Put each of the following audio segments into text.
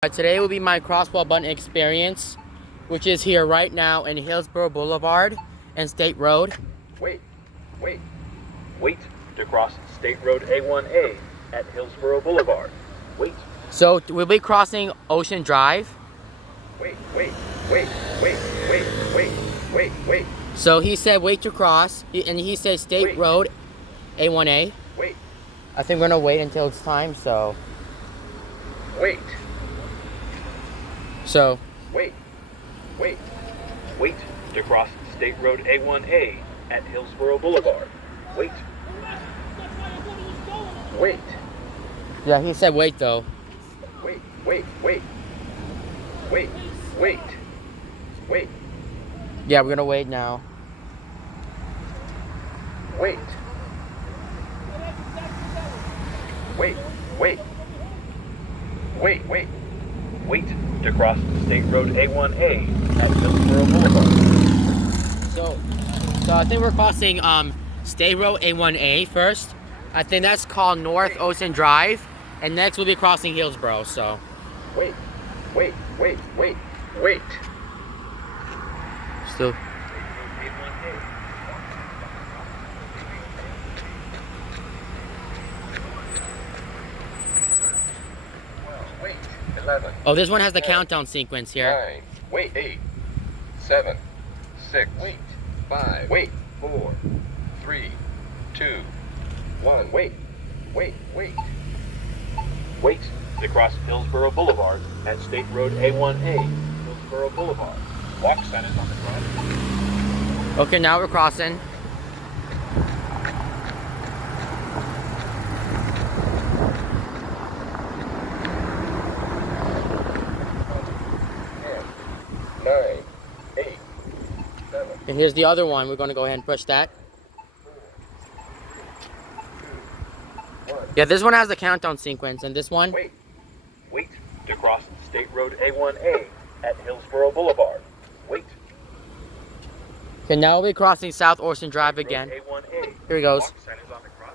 Today will be my crosswalk button experience, which is here right now in Hillsboro Boulevard and State Road. Wait to cross State Road A1A at Hillsboro Boulevard. Wait. So we'll be crossing Ocean Drive. Wait. So he said wait to cross, and he said State Road A1A. Wait. I think we're gonna wait until it's time, so. Wait. So. Wait to cross State Road A1A at Hillsboro Boulevard. Wait. Yeah, he said wait though. Wait. Yeah, we're gonna wait now. Wait to cross State Road A1A at Hillsboro Boulevard. So I think we're crossing State Road A1A first. I think that's called North Ocean Drive, and next we'll be crossing Hillsboro. So. Wait. Still. Wait. 11. Oh, this one has the countdown sequence here. 9. Wait. 8. 7. 6. Wait. 5. Wait. 4. 3. 2. 1. Wait to cross Hillsboro Boulevard at State Road A1A, Hillsboro Boulevard. Walk sign is on the front. Okay, now we're crossing. Nine, 8, 7. And here's the other one. We're going to go ahead and push that. Yeah, this one has the countdown sequence, and this one. Wait to cross State Road A1A at Hillsboro Boulevard. Wait. Okay, now we'll be crossing South Ocean Drive again. A1A. Here he goes. Walk sign is on the cross.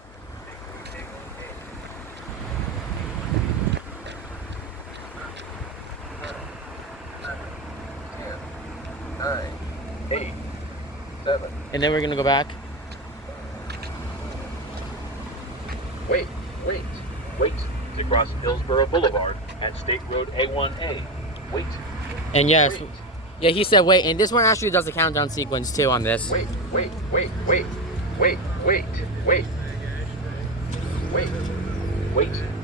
A1A. 9, 8, 7. And then we're going to go back. Wait to cross Hillsboro Boulevard at State Road A1A. Wait. And yes, yeah, he said wait. And this one actually does the countdown sequence too on this. Wait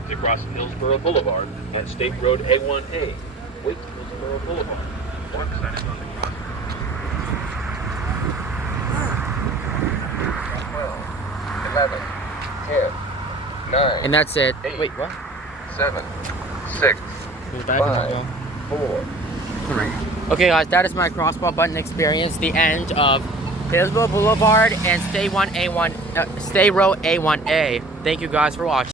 to cross Hillsboro Boulevard at State Road A1A. Wait, Hillsboro Boulevard. Walk sign is on the cross. 12, 11, 10, 9. And that's it. 8, Wait, what? 7, 6, Goes back 5, and 4, 3. Okay, guys, that is my crosswalk button experience. The end of Hillsboro Boulevard and State Road A1A. Thank you guys for watching.